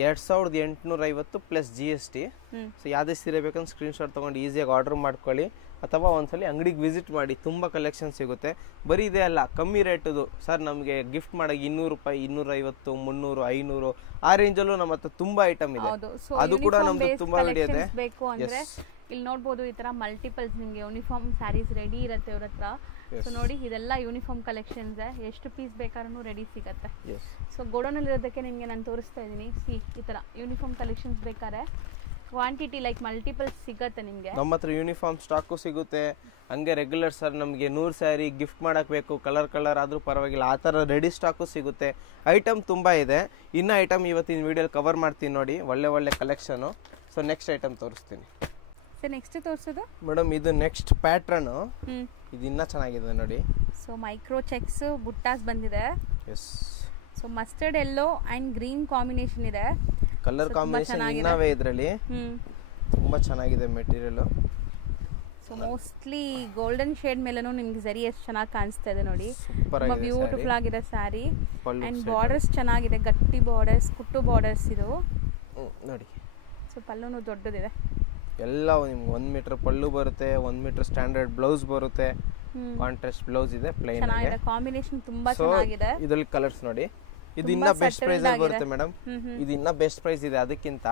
2850 ಪ್ಲಸ್ GST. ಸೊ ಯಾವುದೇ ಸೀರೆ ಬೇಕಂದ್ರೆ ಸ್ಕ್ರೀನ್ ಶಾಟ್ ತಗೊಂಡು ಈಸಿಯಾಗಿ ಆರ್ಡರ್ ಮಾಡ್ಕೊಳ್ಳಿ, ಅಥವಾ ಒಂದ್ಸಲಿ ಅಂಗಡಿಗೆ ವಿಸಿಟ್ ಮಾಡಿ, ತುಂಬ ಕಲೆಕ್ಷನ್ ಸಿಗುತ್ತೆ. ಬರೀ ಇದೆ ಅಲ್ಲ, ಕಮ್ಮಿ ರೇಟದು ಸರ್ ನಮಗೆ ಗಿಫ್ಟ್ ಮಾಡಕ್ಕೆ 200 ರೂಪಾಯಿ, 250, 300, 500 ಆ ರೇಂಜಲ್ಲೂ ನಮ್ಮ ಹತ್ರ ತುಂಬಾ ಐಟಮ್ ಇದೆ. ಅದು ಕೂಡ ನಮ್ದು ತುಂಬಾ ವಿಡಿಯೋ ಇದೆ. ಬೇಕು ಅಂದ್ರೆ ಇಲ್ಲಿ ನೋಡ್ಬೋದು, ಈ ತರ ಮಲ್ಟಿಪಲ್ಸ್ ನಿಮ್ಗೆ ಯೂನಿಫಾರ್ಮ್ ಸ್ಯಾರೀಸ್ ರೆಡಿ ಇರುತ್ತೆ ಇವ್ರ ಹತ್ರ. ಸೊ ನೋಡಿ ಇದೆಲ್ಲ ಯೂನಿಫಾರ್ಮ್ ಕಲೆಕ್ಷನ್ಸ್, ಎಷ್ಟು ಪೀಸ್ ಬೇಕಾದ್ರೂ ರೆಡಿ ಸಿಗತ್ತೆ. ಸೊ ಗೋಡೌನಲ್ಲಿ ಇರೋದಕ್ಕೆ ನಿಮಗೆ ನಾನು ತೋರಿಸ್ತಾ ಇದ್ದೀನಿ. ಸಿ ಈ ತರ ಯೂನಿಫಾರ್ಮ್ ಕಲೆಕ್ಷನ್ಸ್ ಬೇಕಾದ್ರೆ ಕ್ವಾಂಟಿಟಿ ಲೈಕ್ ಮಲ್ಟಿಪಲ್ ಸಿಗುತ್ತೆ ನಿಮಗೆ. ನಮ್ಮ ಹತ್ರ ಯೂನಿಫಾರ್ಮ್ ಸ್ಟಾಕು ಸಿಗುತ್ತೆ, ಹಂಗೆ ರೆಗ್ಯುಲರ್ ಸರ್ ನಮಗೆ 100 ಸ್ಯಾರಿ ಗಿಫ್ಟ್ ಮಾಡಕ್ಕೆ ಬೇಕು, ಕಲರ್ ಆದರೂ ಪರವಾಗಿಲ್ಲ, ಆ ಥರ ರೆಡಿ ಸ್ಟಾಕು ಸಿಗುತ್ತೆ. ಐಟಮ್ ತುಂಬ ಇದೆ, ಇನ್ನೂ ಐಟಮ್ ಇವತ್ತಿನ ವೀಡಿಯೋಲಿ ಕವರ್ ಮಾಡ್ತೀನಿ ನೋಡಿ, ಒಳ್ಳೆ ಕಲೆಕ್ಷನು. ಸೊ ನೆಕ್ಸ್ಟ್ ಐಟಮ್ ತೋರಿಸ್ತೀನಿ ಸರ್. ನೆಕ್ಸ್ಟ್ ತೋರಿಸೋದು ಮೇಡಮ್ ಇದು ನೆಕ್ಸ್ಟ್ ಪ್ಯಾಟ್ರನು, ಇದು ಇನ್ನೂ ಚೆನ್ನಾಗಿದೆ ನೋಡಿ. ಸೊ ಮೈಕ್ರೋ ಚೆಕ್ಸ್ ಬುಟ್ಟಾಸ್ ಬಂದಿದೆ. Yes. So mustard yellow and green combination ಇದೆ. ಕಲರ್ ಕಾಂಬಿನೇಷನ್ ಇನ್ನವೇ ಇದರಲ್ಲಿ ತುಂಬಾ ಚೆನ್ನಾಗಿದೆ material. So mostly golden shade ಮೇಲೂ ನಿಮ್ಗೆ ಸರಿ ಎಷ್ಟು ಚೆನ್ನಾಗಿ ಕಾಣಿಸ್ತಾ ಇದೆ ನೋಡಿ. ತುಂಬಾ ಬ್ಯೂಟಿಫುಲ್ ಆಗಿದೆ ಸ್ಯಾರಿ. ಅಂಡ್ ಬಾರ್ಡರ್ಸ್ ಚೆನ್ನಾಗಿದೆ, ಗಟ್ಟಿ ಬಾರ್ಡರ್ಸ್, ಕುಟ್ಟು ಬಾರ್ಡರ್ಸ್ ಇದು ನೋಡಿ. ಸೊ ಪಲ್ಲುನು ದೊಡ್ಡದಿದೆ. ಎಲ್ಲ ನಿಮ್ಗೆ 1 ಮೀಟರ್ ಪಲ್ಲು ಬರುತ್ತೆ, 1 ಮೀಟರ್ ಸ್ಟ್ಯಾಂಡರ್ಡ್ ಬ್ಲೌಸ್ ಬರುತ್ತೆ, ಕಾಂಟ್ರಾಸ್ಟ್ ಬ್ಲೌಸ್ ಇದೆ, ಪ್ಲೈನ್ ಚೆನ್ನಾಗಿದೆ, ಕಾಂಬಿನೇಷನ್ ತುಂಬಾ ಚೆನ್ನಾಗಿದೆ. ಇದರಲ್ಲಿ ಕಲರ್ಸ್ ನೋಡಿ, ಇದು ಇನ್ನ ಬೆಸ್ಟ್ ಪ್ರೈಸ್ ಅಲ್ಲಿ ಬರುತ್ತೆ ಮೇಡಮ್. ಇದು ಇನ್ನ ಬೆಸ್ಟ್ ಪ್ರೈಸ್ ಇದೆ ಅದಕ್ಕಿಂತ.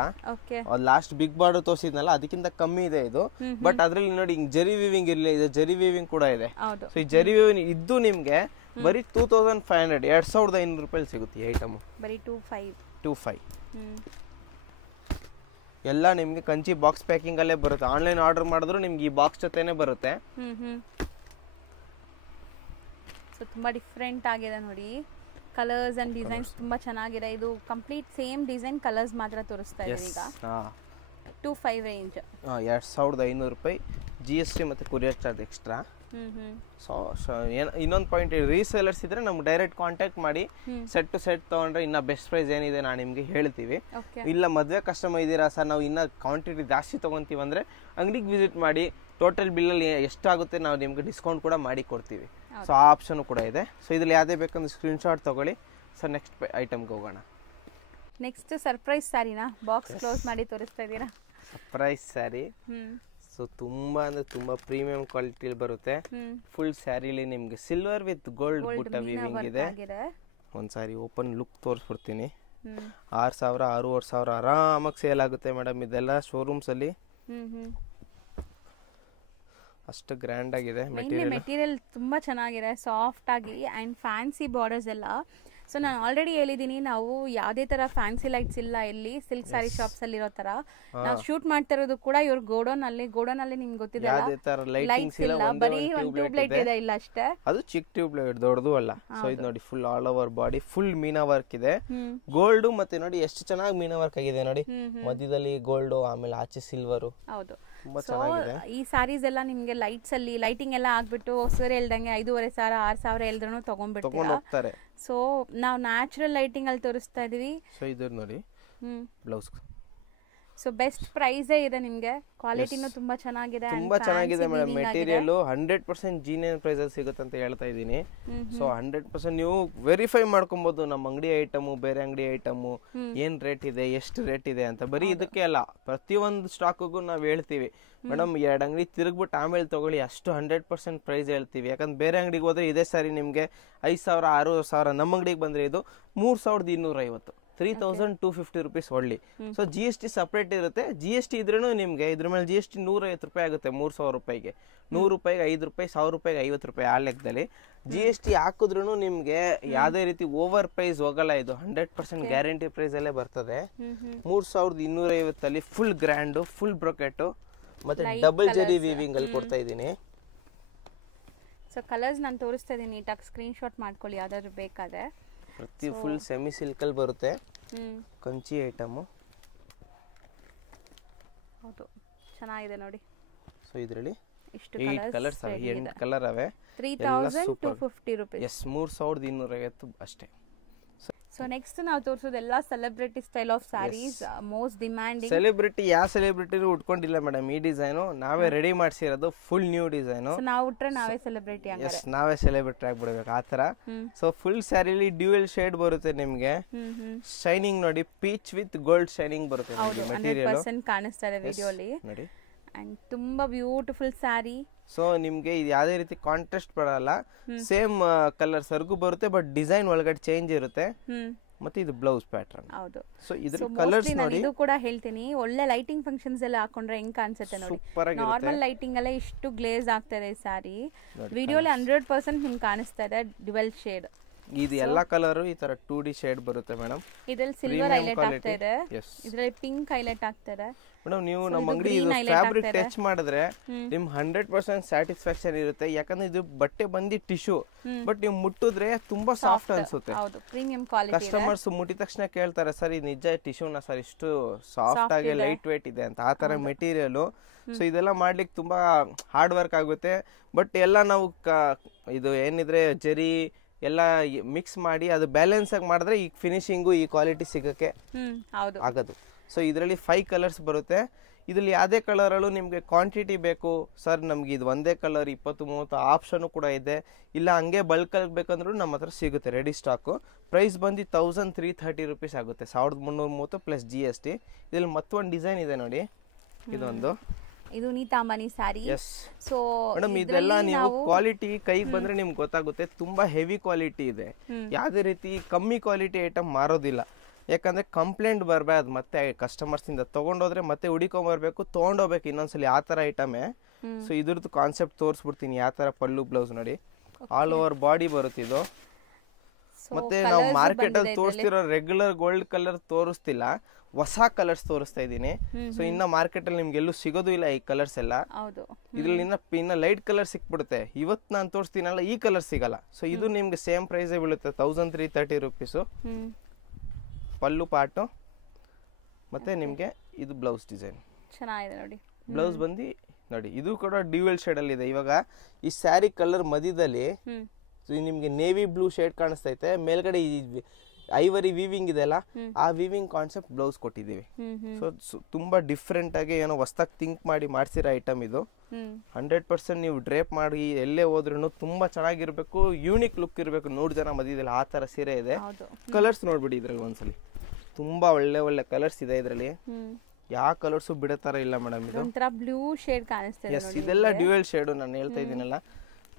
ಲಾಸ್ಟ್ ಬಿಗ್ ಬಾರ್ಡರ್ ತೋರಿಸಿದ್ನಲ್ಲ ಅದಕ್ಕಿಂತ ಕಮ್ಮಿ ಇದೆ ಇದು. ಬಟ್ ಅದ್ರಲ್ಲಿ ನೋಡಿ ಹಿಂಗ್ ಜರಿ ವೀವಿಂಗ್ ಇರ್ಲಿ, ಇದು ಜರಿ ವೀವಿಂಗ್ ಕೂಡ ಇದೆ. ಸೊ ಈ ಜರಿ ವೀವಿಂಗ್ ಇದ್ದು ನಿಮ್ಗೆ ಬರೀ 2500 2500 ರೂಪಾಯಿ ಸಿಗುತ್ತೆ ಈ ಐಟಮ್. ಬರೀ 25 ಎಲ್ಲ ನಿಮ್ಗೆ ಕಂಚಿ ಬಾಕ್ಸ್ ಪ್ಯಾಕಿಂಗ್ ಅಲ್ಲೇ ಬರುತ್ತೆ. ಆನ್ಲೈನ್ ಆರ್ಡರ್ ಮಾಡಿದ್ರು ನಿಮ್ಗೆ ಈ ಬಾಕ್ಸ್ ಜೊತೆನೆ ಬರುತ್ತೆ. ಸೊ ತುಂಬಾ ಡಿಫ್ರೆಂಟ್ ಆಗಿದೆ ನೋಡಿ, ಕಲರ್ಸ್ ಅಂಡ್ ಡಿಸೈನ್ಸ್ ತುಂಬಾ ಚೆನ್ನಾಗಿದೆ. ಇದು ಕಂಪ್ಲೀಟ್ ಸೇಮ್ ಡಿಸೈನ್, ಕಲರ್ಸ್ ಮಾತ್ರ ತೋರಿಸ್ತಾ ಇದೆ ಈಗ. 25 ರೇಂಜ್, 2500 ರೂಪಾಯಿ GST ಮತ್ತೆ ಕೊರಿಯರ್ ಚಾರ್ಜ್ ಎಕ್ಸ್ಟ್ರಾ. ಸೊ ಇನ್ನೊಂದು ಪಾಯಿಂಟ್, ರೀಸೇಲರ್ಸ್ ಇದ್ರೆ ನಮ್ಗೆ ಡೈರೆಕ್ಟ್ ಕಾಂಟ್ಯಾಕ್ಟ್ ಮಾಡಿ ಸೆಟ್ ಟು ಸೆಟ್ ತಗೊಂಡ್ರೆ ಇನ್ನ ಬೆಸ್ಟ್ ಪ್ರೈಸ್ ಏನಿದೆ ನಾನು ನಿಮ್ಗೆ ಹೇಳ್ತೀವಿ. ಇಲ್ಲ ಮದ್ವೆ ಕಸ್ಟಮರ್ ಇದ್ದೀರಾ ಸರ್, ನಾವು ಇನ್ನ ಕ್ವಾಂಟಿಟಿ ಜಾಸ್ತಿ ತಗೊಂತೀವಿ ಅಂದ್ರೆ ಅಂಗಡಿಗೆ ವಿಸಿಟ್ ಮಾಡಿ ಟೋಟಲ್ ಬಿಲ್ಲಲ್ಲಿ ಎಷ್ಟಾಗುತ್ತೆ ನಾವು ನಿಮ್ಗೆ ಡಿಸ್ಕೌಂಟ್ ಕೂಡ ಮಾಡಿ ಕೊಡ್ತೀವಿ. ಸೊ ಆ ಆಪ್ಷನ್ ಕೂಡ ಇದೆ. ಸೊ ಇದ್ರಲ್ಲಿ ಯಾವುದೇ ಬೇಕಂದ್ರೆ ಸ್ಕ್ರೀನ್ಶಾಟ್ ತಗೊಳ್ಳಿ. ಸೊ ನೆಕ್ಸ್ಟ್ ಐಟಮ್ಗೆ ಹೋಗೋಣ. ನೆಕ್ಸ್ಟ್ ಸರ್ಪ್ರೈಸ್ ಸ್ಯಾರಿನಾ ಬಾಕ್ಸ್ ಕ್ಲೋಸ್ ಮಾಡಿ ತೋರಿಸ್ತಾ ಇದ್ದೀರಾ? ಸರ್ಪ್ರೈಸ್ ಸ್ಯಾರಿ. ಸೊ ತುಂಬಾ ಅಂದ್ರೆ ತುಂಬಾ ಪ್ರೀಮಿಯಂ ಕ್ವಾಲಿಟಿಲಿ ಬರುತ್ತೆ. ಫುಲ್ ಸ್ಯಾರಿಲಿ ನಿಮ್ಗೆ ಸಿಲ್ವರ್ ವಿತ್ ಗೋಲ್ಡ್ ಬುಟ್ಟ ವೀವಿಂಗ್ ಇದೆ. ಒಂದ್ ಸಾರಿ ಓಪನ್ ಲುಕ್ ತೋರಿಸ್ಬಿಡ್ತೀನಿ. 6000 6500 ಆರಾಮಾಗಿ ಸೇಲ್ ಆಗುತ್ತೆ ಮೇಡಮ್. ಇದೆಲ್ಲ ಶೋರೂಮ್ಸ್ ಅಲ್ಲಿ ಅಷ್ಟು ಗ್ರ್ಯಾಂಡ್ ಆಗಿದೆ ಮೆಟೀರಿಯಲ್, ತುಂಬಾ ಚೆನ್ನಾಗಿದೆ, ಸಾಫ್ಟ್ ಆಗಿ ಅಂಡ್ ಫ್ಯಾನ್ಸಿ ಬಾರ್ಡರ್ಸ್ ಎಲ್ಲ. ಸೊ ನಾನು ಆಲ್ರೆಡಿ ಹೇಳಿದೀನಿ, ನಾವು ಯಾವುದೇ ತರ ಫ್ಯಾನ್ಸಿ ಲೈಟ್ಸ್ ಇಲ್ಲ ಇಲ್ಲಿ ಸಿಲ್ಕ್ ಸ್ಯಾರಿ ಶಾಪ್ಸ್ ಅಲ್ಲಿ ಇರೋ ತರ. ನಾವು ಶೂಟ್ ಮಾಡ್ತಾ ಇರೋದು ಕೂಡ ಇವ್ರ ಗೋಡೌನ್ ಅಲ್ಲಿ ನಿಮ್ಗೆ ಗೊತ್ತಿದೆ ಲೈಟ್ಸ್ ಇಲ್ಲ, ಬರೀ ಒಂದು ಟ್ಯೂಬ್ ಲೈಟ್ ಇದೆ ಇಲ್ಲ ಅಷ್ಟೇ. ಅದು ಚಿಕ್ಕ ಟ್ಯೂಬ್ ಲೈಟ್, ದೊಡ್ಡದು ಅಲ್ಲ. ಸೊ ಇದು ನೋಡಿ full all over body full meena work ಇದೆ, ಗೋಲ್ಡ್. ಮತ್ತೆ ನೋಡಿ ಎಷ್ಟು ಚೆನ್ನಾಗಿ ಮೀನಾ ವರ್ಕ್ ಆಗಿದೆ ನೋಡಿ, ಮಧ್ಯದಲ್ಲಿ ಗೋಲ್ಡ್, ಆಮೇಲೆ ಆಚೆ ಸಿಲ್ವರ್. ಹೌದು. ಈ ಸ್ಯಾರೀಸ್ ಎಲ್ಲ ನಿಮ್ಗೆ ಲೈಟ್ಸ್ ಅಲ್ಲಿ ಲೈಟಿಂಗ್ ಎಲ್ಲ ಆಗ್ಬಿಟ್ಟು ಸರ್ ಹೇಳ್ದಂಗೆ 5500 6000 ಎಲ್ದ್ರೂ ತಗೊಂಡ್ಬಿಡ್ತಾರೆ. ಸೊ ನಾವು ನ್ಯಾಚುರಲ್ ಲೈಟಿಂಗ್ ಅಲ್ಲಿ ತೋರಿಸ್ತಾ ಇದೀವಿ. ಸೊ ಇದು ನೋಡಿ ಬ್ಲೌಸ್. ಸೊ ಬೆಸ್ಟ್ ಪ್ರೈಸ್ ಇದೆ ನಿಮ್ಗೆ, ಕ್ವಾಲಿಟಿನೂ ತುಂಬಾ ಚೆನ್ನಾಗಿದೆ. ತುಂಬಾ ಚೆನ್ನಾಗಿದೆ ಮೇಡಮ್ ಮೆಟೀರಿಯಲ್. 100% ಜೀನಿಯನ್ ಪ್ರೈಸ್ ಅಲ್ಲಿ ಸಿಗುತ್ತೆ ಅಂತ ಹೇಳ್ತಾ ಇದೀನಿ. ಸೊ 100% ನೀವು ವೆರಿಫೈ ಮಾಡ್ಕೊಬಹುದು ನಮ್ಮ ಅಂಗಡಿ ಐಟಮ್ ಬೇರೆ ಅಂಗಡಿ ಐಟಮ್ ಏನ್ ರೇಟ್ ಇದೆ, ಎಷ್ಟು ರೇಟ್ ಇದೆ ಅಂತ. ಬರೀ ಇದಕ್ಕೆ ಅಲ್ಲ, ಪ್ರತಿಯೊಂದು ಸ್ಟಾಕ್ಗೂ ನಾವ್ ಹೇಳ್ತೀವಿ ಮೇಡಮ್ 2 ಅಂಗಡಿ ತಿರುಗ್ಬಿಟ್ಟು ಆಮೇಲೆ ತಗೊಳ್ಳಿ, ಅಷ್ಟು 100% ಪ್ರೈಸ್ ಹೇಳ್ತೀವಿ. ಯಾಕಂದ್ರೆ ಬೇರೆ ಅಂಗಡಿಗೆ ಹೋದ್ರೆ ಇದೇ ಸಾರಿ ನಿಮ್ಗೆ 5000 6000, ನಮ್ಮ ಅಂಗಡಿಗೆ ಬಂದ್ರೆ ಇದು 3250, 3250 ರೂಪೀಸ್ ಒಳ್ಳಿ. ಸೊ GST ಸಪ್ರೇಟ್ ಇರುತ್ತೆ. GST ಇದ್ರೂ ನಿಮ್ಗೆ ಇದ್ರ ಮೇಲೆ GST 150 ರೂಪಾಯಿ ಆಗುತ್ತೆ. 3000 ರೂಪಾಯಿಗೆ 100 ರೂಪಾಯಿಗೆ 5 ರೂಪಾಯಿ, 1000 ರೂಪಾಯಿಗೆ 50 ರೂಪಾಯಿ, ಆ ಲೆಕ್ಕದಲ್ಲಿ GST ಹಾಕಿದ್ರು ನಿಮ್ಗೆ ಯಾವ್ದೇ ರೀತಿ ಓವರ್ ಪ್ರೈಸ್ ಹೋಗಲ್ಲ. ಇದು 100% ಗ್ಯಾರಂಟಿ ಪ್ರೈಸ್ ಅಲ್ಲೇ ಬರ್ತದೆ. 3250 ಅಲ್ಲಿ ಫುಲ್ ಗ್ರ್ಯಾಂಡ್, ಫುಲ್ ಬ್ರೊಕೆಟ್ ಮತ್ತೆ ಡಬಲ್ ಜರಿ ವೀವಿಂಗ್ ಅಲ್ಲಿ ಕೊಡ್ತಾ ಇದೀನಿ. ಸೊ ಕಲರ್ಸ್ ನಾನು ತೋರಿಸ್ತಾ ಇದೀನಿ, ನೀಟಾಗಿ ಸ್ಕ್ರೀನ್ ಶಾಟ್ ಮಾಡ್ಕೊಳ್ಳಿ ಯಾವ್ದಾದ್ರು ಬೇಕಾದ್ರೆ. ಪ್ರತಿ ಫುಲ್ ಸೆಮಿ ಸಿಲ್ಕ್ ಅಲ್ಲಿ ಬರುತ್ತೆ, ಕಂಚಿ ಐಟಮ್. ಹೌದು, ಚೆನ್ನಾಗಿದೆ ನೋಡಿ. ಸೊ ಇದರಲ್ಲಿ ಇಷ್ಟು 8 ಕಲರ್ಸ್ ಅವೆ, 8 ಕಲರ್ ಅವೆ. 3250 ರೂಪೀಸ್. ಎಸ್, 3250 ಅಷ್ಟೇ. ಸೊ ನೆಕ್ಸ್ಟ್ ನಾವು ತೋರಿಸೋದೆಲ್ಲ celebrity style of saris, most demanding. Celebrity ಯಾವ ಸೆಲೆಬ್ರಿಟಿನೂ ಉಟ್ಕೊಂಡಿಲ್ಲ ಮೇಡಮ್. ಈ ಡಿಸೈನ್ ನಾವೇ ರೆಡಿ ಮಾಡಿಸಿರೋದು, ಫುಲ್ ನ್ಯೂ ಡಿಸೈನ್. ನಾವು ಉಟ್ರೆ ನಾವೇ ಸೆಲೆಬ್ರಿಟಿ. ಎಸ್, ನಾವೇ ಸೆಲೆಬ್ರಿಟಿ ಆಗ್ಬಿಡ್ಬೇಕು ಆ ತರ. ಸೊ ಫುಲ್ ಸ್ಯಾರಿಲಿ ಡ್ಯೂಯಲ್ ಶೇಡ್ ಬರುತ್ತೆ ನಿಮ್ಗೆ. ಶೈನಿಂಗ್ ನೋಡಿ, ಪೀಚ್ ವಿತ್ ಗೋಲ್ಡ್ ಶೈನಿಂಗ್ ಬರುತ್ತೆ. 100% ಕಾಣಿಸ್ತಾ ಇದೆ ವಿಡಿಯೋಲಿ ನೋಡಿ. ಅಂಡ್ ತುಂಬಾ ಬ್ಯೂಟಿಫುಲ್ ಸ್ಯಾರಿ. ಸೊ ನಿಮ್ಗೆ ಇದು ಯಾವುದೇ ರೀತಿ ಕಾಂಟ್ರಾಸ್ಟ್ ಬರಲ್ಲ, ಸೇಮ್ ಕಲರ್ ಸರ್ಗು ಬರುತ್ತೆ, ಬಟ್ ಡಿಸೈನ್ ಒಳಗಡೆ ಚೇಂಜ್ ಇರುತ್ತೆ. ಮತ್ತೆ ಇದು ಬ್ಲೌಸ್ ಪ್ಯಾಟರ್ನ್. ಹೌದು. ಸೊ ಇದ್ರ ಕಲರ್ಸ್ ನೋಡಿ, ಇದು ಕೂಡ ಹೇಳ್ತೀನಿ, ಒಳ್ಳೆ ಲೈಟಿಂಗ್ ಫಂಕ್ಷನ್ಸ್ ಎಲ್ಲ ಹಾಕೊಂಡ್ರೆ ಹೆಂಗ್ ಕಾಣಿಸುತ್ತೆ ನೋಡಿ. ನಾರ್ಮಲ್ ಲೈಟಿಂಗ್ ಎಲ್ಲ ಇಷ್ಟು ಗ್ಲೇಸ್ ಆಗ್ತಾ ಇದೆ ಸ್ಯಾರಿ. ವಿಡಿಯೋಲಿ 100% ನಿಮ್ಗೆ ಕಾಣಿಸ್ತಾ ಇದೆ ಡ್ಯುಯಲ್ ಶೇಡ್. ಇದು ಎಲ್ಲ ಕಲರ್ ಈ ತರ 2D ಶೇಡ್ ಬರುತ್ತೆ ಮೇಡಮ್. ಇದ್ರಲ್ಲಿ ಸಿಲ್ವರ್ ಹೈಲೈಟ್ ಆಗ್ತಾ ಇದೆ, ಇದ್ರಲ್ಲಿ ಪಿಂಕ್ ಹೈಲೈಟ್ ಆಗ್ತಾ ಮೇಡಮ್. ನೀವು ನಮ್ಮ ಅಂಗಡಿ ಇದು ಫ್ಯಾಬ್ರಿಕ್ ಟಚ್ ಮಾಡಿದ್ರೆ ನಿಮ್ 100% ಸ್ಯಾಟಿಸ್ಫ್ಯಾಕ್ಷನ್ ಇರುತ್ತೆ. ಯಾಕಂದ್ರೆ ಇದು ಬಟ್ಟೆ ಬಂದಿ ಟಿಶ್ಯೂ, ಬಟ್ ನೀವು ಮುಟ್ಟಿದ್ರೆ ತುಂಬಾ ಸಾಫ್ಟ್ ಅನ್ಸುತ್ತೆ. ಕಸ್ಟಮರ್ಸ್ ಮುಟ್ಟಿದ ತಕ್ಷಣ ಕೇಳ್ತಾರೆ, ಸರ್ ಇದು ನಿಜ ಟಿಶ್ಯೂನ ಸರ್ ಇಷ್ಟು ಸಾಫ್ಟ್ ಆಗಿ ಲೈಟ್ ವೇಟ್ ಇದೆ ಅಂತ. ಆ ತರ ಮೆಟೀರಿಯಲ್. ಸೊ ಇದೆಲ್ಲ ಮಾಡ್ಲಿಕ್ಕೆ ತುಂಬಾ ಹಾರ್ಡ್ ವರ್ಕ್ ಆಗುತ್ತೆ. ಬಟ್ ಎಲ್ಲ ನಾವು ಇದು ಏನಿದ್ರೆ ಜರಿ ಎಲ್ಲ ಮಿಕ್ಸ್ ಮಾಡಿ ಅದು ಬ್ಯಾಲೆನ್ಸ್ ಆಗಿ ಮಾಡಿದ್ರೆ ಈ ಫಿನಿಶಿಂಗು ಈ ಕ್ವಾಲಿಟಿ ಸಿಗಕ್ಕೆ ಆಗೋದು. ಸೊ ಇದರಲ್ಲಿ 5 ಕಲರ್ಸ್ ಬರುತ್ತೆ. ಇದ್ರಲ್ಲಿ ಯಾವುದೇ ಕಲರಲ್ಲೂ ನಿಮಗೆ ಕ್ವಾಂಟಿಟಿ ಬೇಕು ಸರ್ ನಮ್ಗೆ ಇದು ಒಂದೇ ಕಲರ್ 20-30 ಆಪ್ಷನ್ ಕೂಡ ಇದೆ. ಇಲ್ಲ ಹಂಗೆ ಬಲ್ಕ್ ಬೇಕಂದ್ರೂ ನಮ್ಮ ಹತ್ರ ಸಿಗುತ್ತೆ ರೆಡಿ ಸ್ಟಾಕು. ಪ್ರೈಸ್ ಬಂದು 1330 ರುಪೀಸ್ ಆಗುತ್ತೆ, 1330 ಪ್ಲಸ್ GST. ಇದ್ರಲ್ಲಿ ಮತ್ತೊಂದು ಡಿಸೈನ್ ಇದೆ ನೋಡಿ, ಇದೊಂದು ಇದು ನೀತಾಂಬಾನಿ ಸ್ಯಾರಿ. ಸೊ ಮೇಡಮ್ ಇದೆಲ್ಲ ನೀವು ಕ್ವಾಲಿಟಿ ಕೈಗೆ ಬಂದ್ರೆ ನಿಮ್ಗೆ ಗೊತ್ತಾಗುತ್ತೆ, ತುಂಬಾ ಹೆವಿ ಕ್ವಾಲಿಟಿ ಇದೆ. ಯಾವುದೇ ರೀತಿ ಕಮ್ಮಿ ಕ್ವಾಲಿಟಿ ಐಟಮ್ ಮಾರೋದಿಲ್ಲ. ಯಾಕಂದ್ರೆ ಕಂಪ್ಲೇಂಟ್ ಬರಬಾರ್ದು ಮತ್ತೆ ಕಸ್ಟಮರ್ಸ್ ಇಂದ. ತಗೊಂಡೋದ್ರೆ ಮತ್ತೆ ಹುಡಿಕೊಂಡ್ ಬರ್ಬೇಕು, ತಗೊಂಡೋಗ್ಬೇಕು ಇನ್ನೊಂದ್ಸಲಿ, ಆ ತರ ಐಟಮೇ. ಸೊ ಇದ್ರದ್ದು ಕಾನ್ಸೆಪ್ಟ್ ತೋರಿಸ್ಬಿಡ್ತೀನಿ. ಯಾವ ತರ ಪಲ್ಲು ಬ್ಲೌಸ್ ನೋಡಿ, ಆಲ್ ಓವರ್ ಬಾಡಿ ಬರುತ್ತೆ ಇದು. ಮತ್ತೆ ನಾವು ಮಾರ್ಕೆಟ್ ಅಲ್ಲಿ ತೋರಿಸ್ತಿರೋ ರೆಗ್ಯುಲರ್ ಗೋಲ್ಡ್ ಕಲರ್ ತೋರಿಸ್ತಿಲ್ಲ, ಹೊಸ ಕಲರ್ಸ್ ತೋರಿಸ್ತಾ ಇದೀನಿ. ಸೊ ಇನ್ನ ಮಾರ್ಕೆಟ್ ಅಲ್ಲಿ ನಿಮ್ಗೆ ಎಲ್ಲೂ ಸಿಗೋದು ಇಲ್ಲ ಈ ಕಲರ್ಸ್ ಎಲ್ಲ. ಇದ್ರಲ್ಲಿ ಇನ್ನ ಲೈಟ್ ಕಲರ್ ಸಿಕ್ಬಿಡುತ್ತೆ. ಇವತ್ತು ನಾನು ತೋರಿಸ್ತೀನಲ್ಲ ಈ ಕಲರ್ ಸಿಗಲ್ಲ. ಸೊ ಇದು ನಿಮ್ಗೆ ಸೇಮ್ ಪ್ರೈಸ್ ಬೀಳುತ್ತೆ, 1330 ರುಪೀಸ್. ಪಲ್ಲು ಪಾಟು ಮತ್ತೆ ನಿಮ್ಗೆ ಇದು ಬ್ಲೌಸ್ ಡಿಸೈನ್ ಚೆನ್ನಾಗಿದೆ ನೋಡಿ. ಬ್ಲೌಸ್ ಬಂದು ನೋಡಿ, ಇದು ಕೂಡ ಡ್ಯೂಯಲ್ ಶೇಡ್ ಅಲ್ಲಿ ಇದೆ. ಇವಾಗ ಈ ಸ್ಯಾರಿ ಕಲರ್ ಮಧ್ಯದಲ್ಲಿ ನಿಮ್ಗೆ ನೇವಿ ಬ್ಲೂ ಶೇಡ್ ಕಾಣಿಸ್ತೈತೆ, ಮೇಲ್ಗಡೆ ಐವರಿ ವೀವಿಂಗ್ ಇದೆಲ್ಲ, ಆ ವೀವಿಂಗ್ ಕಾನ್ಸೆಪ್ಟ್ ಬ್ಲೌಸ್ ಕೊಟ್ಟಿದೀವಿ. ಸೊ ತುಂಬಾ ಡಿಫ್ರೆಂಟ್ ಆಗಿ ಏನೋ ಹೊಸದಾಗಿ ಥಿಂಕ್ ಮಾಡಿ ಮಾಡ್ಸಿರೋ ಐಟಮ್ ಇದು. 100% ನೀವು ಡ್ರೇಪ್ ಮಾಡಿ ಎಲ್ಲೇ ಹೋದ್ರೂ ತುಂಬಾ ಚೆನ್ನಾಗಿರ್ಬೇಕು, ಯೂನಿಕ್ ಲುಕ್ ಇರ್ಬೇಕು. 100 ಜನ ಮಧ್ಯದಲ್ಲಿ ಆ ತರ ಸೀರೆ ಇದೆ. ಕಲರ್ಸ್ ನೋಡ್ಬಿಡಿ ಇದ್ರಲ್ಲಿ ಒಂದ್ಸಲಿ, ತುಂಬಾ ಒಳ್ಳೆ ಒಳ್ಳೆ ಕಲರ್ಸ್ ಇದೆ ಇದ್ರಲ್ಲಿ. ಯಾವ ಕಲರ್ಸ್ ಬಿಡೋ ತರ ಇಲ್ಲ ಮೇಡಮ್. ಇದು ಬ್ಲೂ ಶೇಡ್ ಕಾಣಿಸ್ತಿದೆ. ಇದೆಲ್ಲ ಡ್ಯೂಯಲ್ ಶೇಡ್ ನಾನು ಹೇಳ್ತಾ ಇದೀನಲ್ಲ.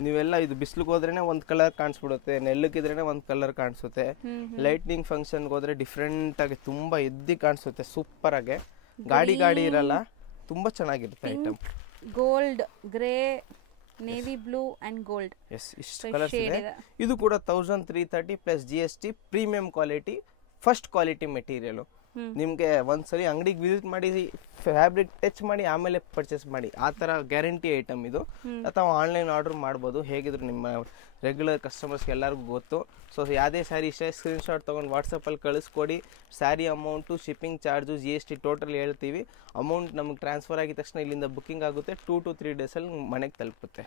ನೀವೆಲ್ಲ ಇದು ಬಿಸಿಲಿಗೆ ಹೋದ್ರೇನೆ ಒಂದ್ ಕಲರ್ ಕಾಣಿಸ್ಬಿಡುತ್ತೆ, ನೆಲ್ಲಕ್ಕಿದ್ರೇನೆ ಒಂದ್ ಕಲರ್ ಕಾಣಿಸುತ್ತೆ. ಲೈಟ್ನಿಂಗ್ ಫಂಕ್ಷನ್ಗೆ ಹೋದ್ರೆ ಡಿಫ್ರೆಂಟ್ ಆಗಿ ತುಂಬಾ ಎದ್ದಿ ಕಾಣಿಸುತ್ತೆ, ಸೂಪರ್ ಆಗಿ. ಗಾಡಿ ಇರಲ್ಲ, ತುಂಬಾ ಚೆನ್ನಾಗಿರುತ್ತೆ item. Gold, grey, navy blue and gold. ಇಷ್ಟು ಕಲರ್ಸ್ ಇದೆ. ಇದು ಕೂಡ 1330 plus GST. Premium quality, first quality material. ನಿಮ್ಗೆ ಒಂದ್ಸರಿ ಅಂಗಡಿಗೆ ವಿಸಿಟ್ ಮಾಡಿ ಫ್ಯಾಬ್ರಿಕ್ ಟಚ್ ಮಾಡಿ ಆಮೇಲೆ ಪರ್ಚೇಸ್ ಮಾಡಿ, ಆ ತರ ಗ್ಯಾರಂಟಿ ಐಟಮ್ ಇದು. ಅಥವಾ ಆನ್ಲೈನ್ ಆರ್ಡರ್ ಮಾಡ್ಬೋದು, ಹೇಗಿದ್ರು ನಿಮ್ಮ ರೆಗ್ಯುಲರ್ ಕಸ್ಟಮರ್ಸ್ಗೆ ಎಲ್ಲರಿಗೂ ಗೊತ್ತು. ಸೊ ಯಾವುದೇ ಸ್ಯಾರಿ ಇಷ್ಟ ಸ್ಕ್ರೀನ್ ಶಾಟ್ ತೊಗೊಂಡು ವಾಟ್ಸಪ್ಪಲ್ಲಿ ಕಳಿಸ್ಕೊಡಿ. Sari amount, shipping charge, GST total ಹೇಳ್ತೀವಿ. ಅಮೌಂಟ್ ನಮಗೆ ಟ್ರಾನ್ಸ್ಫರ್ ಆಗಿದ ತಕ್ಷಣ ಇಲ್ಲಿಂದ ಬುಕಿಂಗ್ ಆಗುತ್ತೆ. 2 to 3 days ಅಲ್ಲಿ ಮನೆಗೆ ತಲುಪುತ್ತೆ.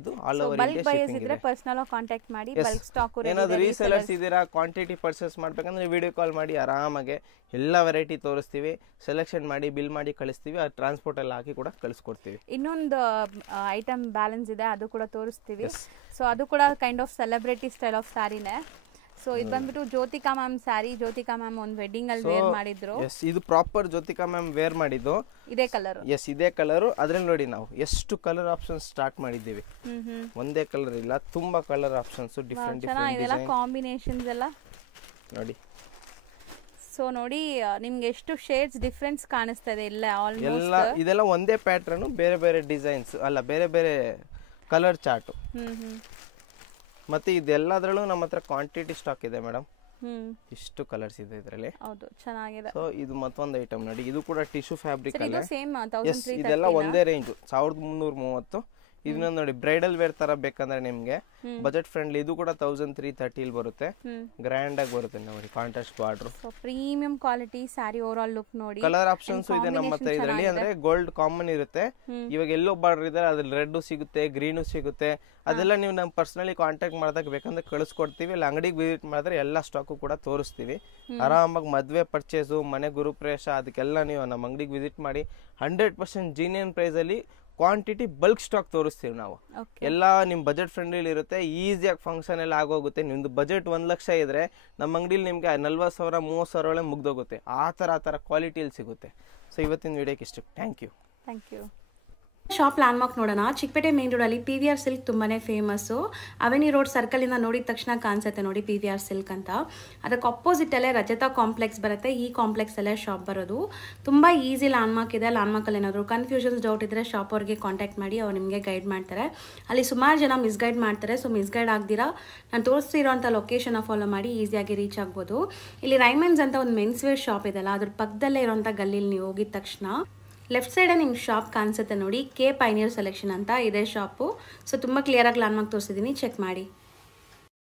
ಇದು ಆಲ್ ಓವರ್ ಇಂಡಿಯಾ ಶಿಪ್ಪಿಂಗ್ ಇದೆ. ಪರ್ಸನಲ್ ಕಾಂಟ್ಯಾಕ್ಟ್ ಮಾಡಿ. ಬಲ್ಕ್ ಸ್ಟಾಕ್ ಏನಾದರೂ ರೀಸೆಲರ್ಸ್ ಇದ್ದೀರಾ, ಕ್ವಾಂಟಿಟಿ ಪರ್ಚೇಸ್ ಮಾಡ್ಬೇಕಂದ್ರೆ ವಿಡಿಯೋ ಕಾಲ್ ಮಾಡಿ, ಆರಾಮಾಗೆ ಎಲ್ಲ ವೆರೈಟಿ ತೋರಿಸ್ತೀವಿ, ಸೆಲೆಕ್ಷನ್ ಮಾಡಿ ಬಿಲ್ ಮಾಡಿ ಕಳಿಸ್ತೀವಿ. ಆ ಟ್ರಾನ್ಸ್ಪೋರ್ಟ್ ಅಲ್ಲಿ ಹಾಕಿ ಕೂಡ ಕಳಿಸ್ಕೊಡ್ತೀವಿ. ಇನ್ನೊಂದು ಐಟಮ್ ಬ್ಯಾಲೆನ್ಸ್ ಇದೆ, ಅದು ಕೂಡ ತೋರಿಸ್ತೀವಿ. ಸೊ ಅದು ಕೂಡ kind of celebrity style of ಸ್ಯಾರಿನೇ. ಸೊ ಇದು ಬಂದ್ಬಿಟ್ಟು ಜ್ಯೋತಿಕಾ ಮ್ಯಾಮ್ ಸ್ಯಾರಿ. ಜ್ಯೋತಿಕಾ ಮ್ಯಾಮ್ ಒಂದು ವೆಡ್ಡಿಂಗ್ ಅಲ್ಲಿ ವೇರ್ ಮಾಡಿದ್ರು. ಇದು ಪ್ರಾಪರ್ ಜ್ಯೋತಿಕಾ ಮ್ಯಾಮ್ ವೇರ್ ಮಾಡಿದ್ದು. ಇದೇ ಕಲರ್. ಇದೇ ಕಲರ್. ಅದ್ರಲ್ಲಿ ನೋಡಿ ನಾವು ಎಷ್ಟು ಕಲರ್ ಆಪ್ಷನ್ಸ್ ಸ್ಟಾರ್ಟ್ ಮಾಡಿದ್ದೀವಿ. ಒಂದೇ ಕಲರ್ ಇಲ್ಲ, ತುಂಬಾ colour options, different different combinations ಎಲ್ಲ ನೋಡಿ. ಸೊ ನೋಡಿ ನಿಮ್ಗೆ ಎಷ್ಟು ಶೇಡ್ಸ್ ಡಿಫರೆನ್ಸ್ ಕಾಣಿಸ್ತಾ ಇದೆ ಎಲ್ಲ. ಎಲ್ಲ ಇದೆಲ್ಲ ಒಂದೇ ಪ್ಯಾಟರ್ನ್, ಬೇರೆ ಬೇರೆ ಡಿಸೈನ್ಸ್ ಅಲ್ಲ, ಬೇರೆ ಬೇರೆ ಕಲರ್ ಚಾರ್ಟ್. ಮತ್ತೆ ಇದೆಲ್ಲದ್ರಲ್ಲೂ ನಮ್ಮ ಹತ್ರ ಕ್ವಾಂಟಿಟಿ ಸ್ಟಾಕ್ ಇದೆ ಮೇಡಮ್. ಇಷ್ಟು ಕಲರ್ಸ್ ಇದೆ ಇದರಲ್ಲಿ. ಹೌದು, ಚೆನ್ನಾಗಿದೆ. ಸೊ ಇದು ಮತ್ತೊಂದು ಐಟಮ್ ನೋಡಿ, ಇದು ಕೂಡ ಟಿಶ್ಯೂ ಫ್ಯಾಬ್ರಿಕ್ ಅಲ್ಲೇ. ಇದೆಲ್ಲ ಒಂದೇ ರೇಂಜ್ 1330. ಇದನ್ನ ನೋಡಿ, ಬ್ರೈಡಲ್ ವೇರ್ ತರ ಬೇಕಂದ್ರೆ ನಿಮ್ಗೆ ಬಜೆಟ್ ಫ್ರೆಂಡ್ಲಿ. ಇದು ಕೂಡ 1330 ಬರುತ್ತೆ. ಗ್ರ್ಯಾಂಡ್ ಆಗಿ ಬರುತ್ತೆ ನೋಡಿ, contrast border. Premium quality sari over all look ನೋಡಿ. ಕಲರ್ ಆಪ್ಷನ್ಸ್ ಇದೆ ನಮ್ಮ ಹತ್ರ ಇದರಲ್ಲಿ. ಅಂದ್ರೆ ಗೋಲ್ಡ್ ಕಾಮನ್ ಇರುತ್ತೆ. ಇವಾಗ ಎಲ್ಲೋ ಬಾರ್ಡರ್ ಇದೆ, ಅದ್ರಲ್ಲಿ ರೆಡ್ ಸಿಗುತ್ತೆ, ಗ್ರೀನು ಸಿಗುತ್ತೆ. ಅದೆಲ್ಲ ನೀವು ನಮ್ ಪರ್ಸನಲಿ ಕಾಂಟ್ಯಾಕ್ಟ್ ಮಾಡಿದಾಗ ಬೇಕಂದ್ರೆ ಕಳಿಸ್ಕೊಡ್ತೀವಿ. ಇಲ್ಲ ಅಂಗಡಿಗೆ ವಿಸಿಟ್ ಮಾಡಿದ್ರೆ ಎಲ್ಲ ಸ್ಟಾಕು ಕೂಡ ತೋರಿಸ್ತೀವಿ. ಆರಾಮಾಗಿ ಮದ್ವೆ ಪರ್ಚೇಸು, ಮನೆ ಗುರುಪ್ರವೇಶ, ಅದಕ್ಕೆಲ್ಲ ನೀವು ನಮ್ಮ ಅಂಗಡಿಗೆ ವಿಸಿಟ್ ಮಾಡಿ 100% ಜೀನಿಯನ್ ಪ್ರೈಸ್ ಅಲ್ಲಿ ಕ್ವಾಂಟಿಟಿ ಬಲ್ಕ್ ಸ್ಟಾಕ್ ತೋರಿಸ್ತೀವಿ ನಾವು. ಎಲ್ಲ ನಿಮ್ ಬಜೆಟ್ ಫ್ರೆಂಡ್ಲಿ ಇರುತ್ತೆ, ಈಸಿಯಾಗಿ ಫಂಕ್ಷನ್ ಎಲ್ಲ ಆಗೋಗುತ್ತೆ. ನಿಮ್ದು ಬಜೆಟ್ 1 ಲಕ್ಷ ಇದ್ರೆ ನಮ್ಮ ಅಂಗಡಿಲಿ ನಿಮ್ಗೆ 40,000 30,000 ಒಳಗೆ ಮುಗ್ದೋಗುತ್ತೆ. ಆ ತರ ಕ್ವಾಲಿಟಿಯಲ್ಲಿ ಸಿಗುತ್ತೆ. ಸೊ ಇವತ್ತಿನ ವಿಡಿಯೋಕ್ಕೆ ಇಷ್ಟು. Thank you. ಶಾಪ್ ಲ್ಯಾಂಡ್ಮಾರ್ಕ್ ನೋಡೋಣ. ಚಿಕ್ಕಪೇಟೆ ಮೇನ್ ರೋಡಲ್ಲಿ PVR ಸಿಲ್ಕ್ ತುಂಬಾ ಫೇಮಸ್ಸು. ಅವೆನ್ಯೂ ರೋಡ್ ಸರ್ಕಲಿಂದ ನೋಡಿದ ತಕ್ಷಣ ಕಾಣಿಸುತ್ತೆ ನೋಡಿ PVR ಸಿಲ್ಕ್ ಅಂತ. ಅದಕ್ಕೆ ಅಪೋಸಿಟಲ್ಲೇ ರಜತಾ ಕಾಂಪ್ಲೆಕ್ಸ್ ಬರುತ್ತೆ. ಈ ಕಾಂಪ್ಲೆಕ್ಸಲ್ಲೇ ಶಾಪ್ ಬರೋದು. ತುಂಬ ಈಸಿ ಲ್ಯಾಂಡ್ಮಾರ್ಕ್ ಇದೆ. ಲ್ಯಾಂಡ್ಮಾರ್ಕಲ್ಲಿ ಏನಾದರೂ ಕನ್ಫ್ಯೂಷನ್ಸ್ ಡೌಟ್ ಇದ್ದರೆ ಶಾಪ್ ಅವ್ರಿಗೆ ಕಾಂಟ್ಯಾಕ್ಟ್ ಮಾಡಿ, ಅವ್ರು ನಿಮಗೆ ಗೈಡ್ ಮಾಡ್ತಾರೆ. ಅಲ್ಲಿ ಸುಮಾರು ಜನ ಮಿಸ್ಗೈಡ್ ಮಾಡ್ತಾರೆ. ಸೊ ಮಿಸ್ಗೈಡ್ ಆಗ್ದಿರಾ ನಾನು ತೋರಿಸ್ತಿರೋಂಥ ಲೊಕೇಶನ್ನ ಫಾಲೋ ಮಾಡಿ ಈಸಿಯಾಗಿ ರೀಚ್ ಆಗ್ಬೋದು. ಇಲ್ಲಿ ರೈಮನ್ಸ್ ಅಂತ ಒಂದು ಮೆನ್ಸ್ ವೇರ್ ಶಾಪ್ ಇದೆಲ್ಲ, ಅದ್ರ ಪಕ್ಕದಲ್ಲೇ ಇರೋಂಥ ಗಲ್ಲಿಲಿ ನೀವು ಹೋಗಿದ ತಕ್ಷಣ ಲೆಫ್ಟ್ ಸೈಡೇ ನಿಮ್ಗೆ ಶಾಪ್ ಕಾಣಿಸುತ್ತೆ ನೋಡಿ, ಕೆ ಪೈನಿಯರ್ ಸೆಲೆಕ್ಷನ್ ಅಂತ ಇದೆ ಶಾಪು. ಸೊ ತುಂಬ ಕ್ಲಿಯರಾಗಿ ಲ್ಯಾಂಡ್ಮಾರ್ಕ್ ತೋರಿಸಿದ್ದೀನಿ, ಚೆಕ್ ಮಾಡಿ.